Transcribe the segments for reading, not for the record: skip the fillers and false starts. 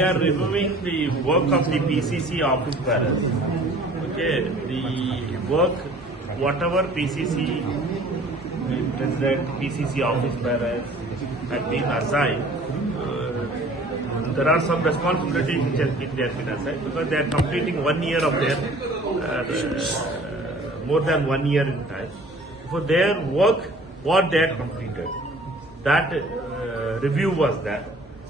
we are reviewing the work of the PCC office bearers. Okay, the work, whatever PCC president, PCC office bearers have been assigned, there are some responsibilities which has been assigned because they are completing 1 year of their more than 1 year in time. For their work, what they had completed, that review was there.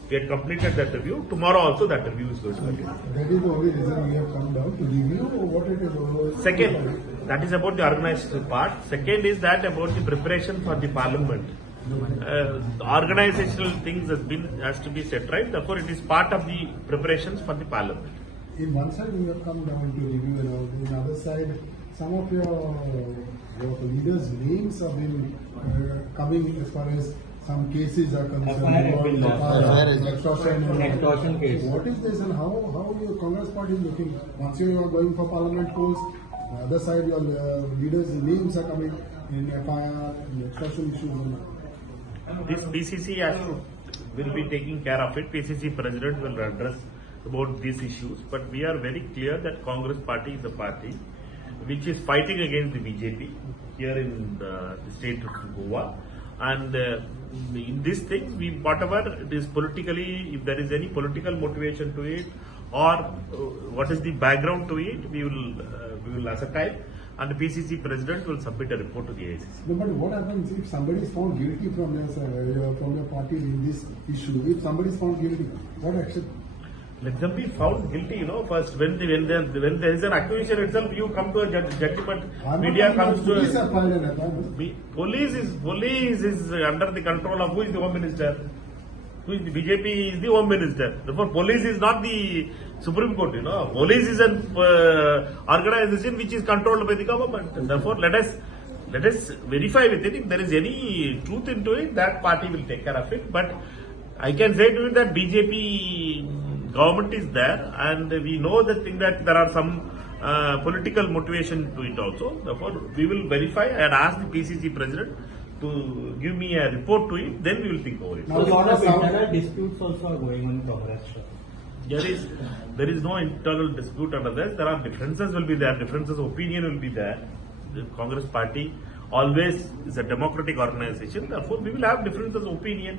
We had completed that review. Tomorrow also that review is going to continue. That is the only reason we have come down to review or what it is. Second, that is about the organized part. Second is that about the preparation for the parliament. Organizational things has to be set right. Therefore, it is part of the preparations for the parliament. In one side, we have come down to review, and on the other side, some of your leaders' names have been coming as far as some cases are concerned. Extortion case. What is this, and how your Congress party is looking? Once you are going for parliament polls, the other side, your leaders' names are coming in FIR, extortion issues. This PCC will be taking care of it. PCC president will address about these issues. But we are very clear that Congress party is a party which is fighting against the BJP here in the state of Goa. And in this thing, whatever it is politically, if there is any political motivation to it, or what is the background to it, we will ascertain. And the PCC president will submit a report to the AICC. No, but what happens if somebody is found guilty from your party in this issue? If somebody is found guilty, what action? Let them be found guilty. First when there is an accusation itself, you come to a judgment. Media comes to police is under the control of who is the Home Minister. Who is the BJP is the Home Minister. Therefore, police is not the Supreme Court. Police is an organization which is controlled by the government. Therefore, let us verify with it. If there is any truth into it, that party will take care of it. But I can say to you that BJP government is there, and we know that there are some political motivation to it also. Therefore, we will verify and ask the PCC president to give me a report to it, then we will think over it. So, a lot of internal disputes also are going on in Congress. There is no internal dispute under this. There are differences will be there. Differences of opinion will be there. The Congress party always is a democratic organization. Therefore, we will have differences of opinion.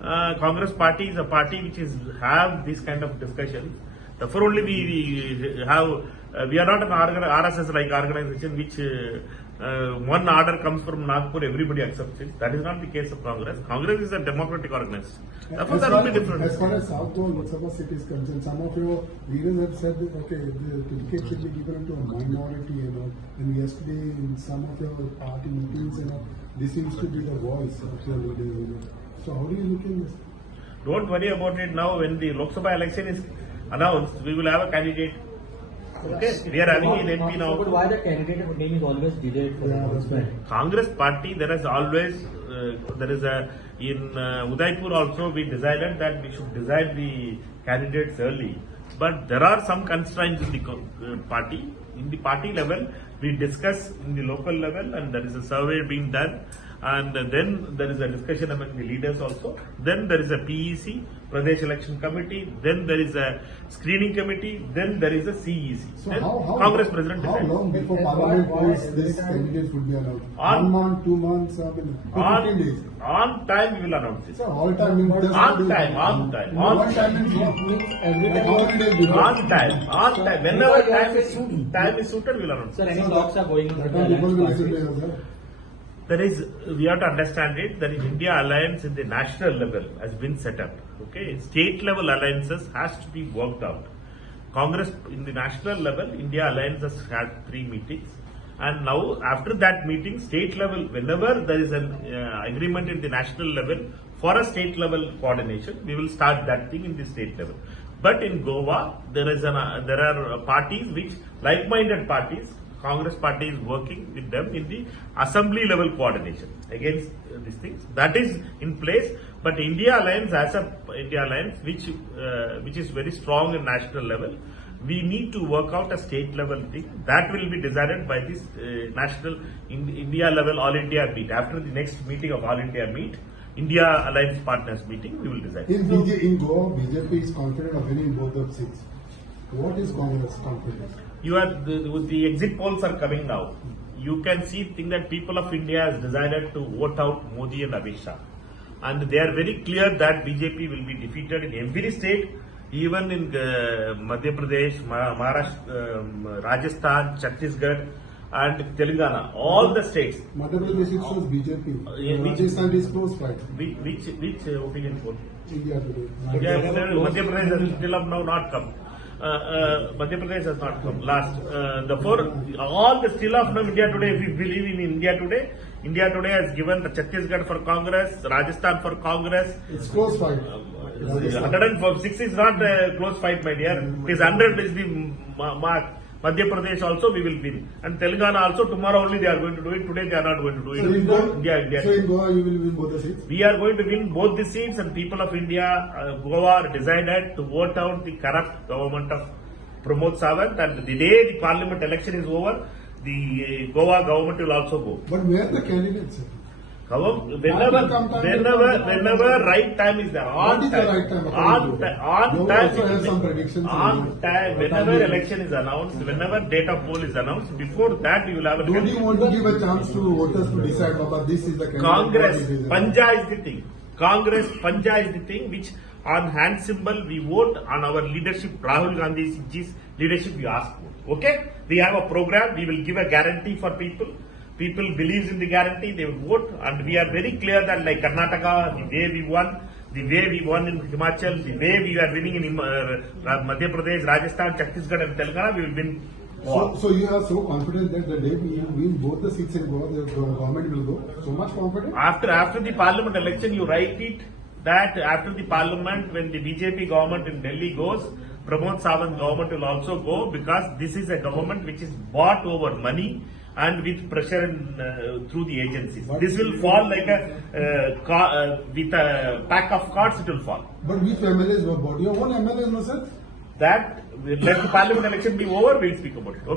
Congress party is a party which have this kind of discussion. Therefore, only we are not an RSS like organization which one order comes from Nagpur, everybody accepts it. That is not the case of Congress. Congress is a democratic organization. Therefore, that will be different. As far as South Goa Loksabha seat is concerned, some of your leaders have said that the ticket should be given to a minority. And yesterday in some of your party meetings, this seems to be the voice of your leaders. So how do you look in this? Don't worry about it now. When the Loksabha election is announced, we will have a candidate. Okay, we are having an MP now. But why the candidate name is always delayed for the announcement? Congress party, there is always, in Udaipur also we decided that we should decide the candidates early. But there are some constraints in the party. In the party level, we discuss in the local level, and there is a survey being done. And then there is a discussion among the leaders also. Then there is a PEC, Pradesh Election Committee. Then there is a screening committee. Then there is a CEC. So then how Congress president how decides. long before Parliament polls this candidates would be announced? 1 month, 2 months, 15 days. On time we will announce this. So all time means On time. Whenever time is suited, we will announce. Sir, any talks are going on? We have to understand it. There is India alliance in the national level has been set up. Okay, state level alliances has to be worked out. Congress in the national level, India alliance has had 3 meetings, and now after that meeting, state level, whenever there is an agreement in the national level for a state level coordination, we will start that thing in the state level. But in Goa, there are parties which like-minded parties. Congress party is working with them in the assembly level coordination against these things. That is in place. But India Alliance which is very strong in national level, we need to work out a state level thing that will be decided by this national India level All India meet. After the next meeting of All India meet, India Alliance Partners meeting, we will decide. In Goa, BJP is confident of winning both the seats. What is Congress confident? The exit polls are coming now. You can think that people of India has decided to vote out Modi and Amit Shah. And they are very clear that BJP will be defeated in every state, even in Madhya Pradesh, Maharashtra, Rajasthan, Chhattisgarh and Telangana. All the states. Madhya Pradesh it shows BJP. Rajasthan is close fight. Which opinion poll? India today. Madhya Pradesh has still up now not come. Madhya Pradesh has not come last. Therefore, all the still of now India today, if we believe in India today has given the Chhattisgarh for Congress, Rajasthan for Congress. It's close fight. 106 is not a close fight, my dear. It is 100 is the mark. Madhya Pradesh also we will win. And Telangana also tomorrow only they are going to do it. Today they are not going to do it. So in Goa you will win both the seats? We are going to win both the seats and people of India, Goa decided to vote out the corrupt government of Pramod Sawant, and the day the parliament election is over, the Goa government will also go. But where are the candidates, sir? Whenever right time is there, What is the right time? on time, whenever election is announced, whenever date of poll is announced, before that you will have a. Don't you want to give a chance to voters to decide, Baba, this is the candidate? Congress, Panja is the thing. Congress, Panja is the thing which on hand symbol we vote, on our leadership, Rahul Gandhi's leadership we ask for. Okay? We have a program, we will give a guarantee for people. People believes in the guarantee, they will vote, and we are very clear that like Karnataka, the way we won in Himachal, the way we are winning in Madhya Pradesh, Rajasthan, Chhattisgarh and Telangana, we will win. So you are so confident that the day we win both the seats in Goa, the government will go? So much confident? After the parliament election, you write it that after the parliament, when the BJP government in Delhi goes, Pramod Sawant government will also go, because this is a government which is bought over money and with pressure through the agencies. This will fall like with a pack of cards, it will fall. But which MLAs were bought? Your own MLAs, no sir? That, let the parliament election be over, we'll speak about it. Okay?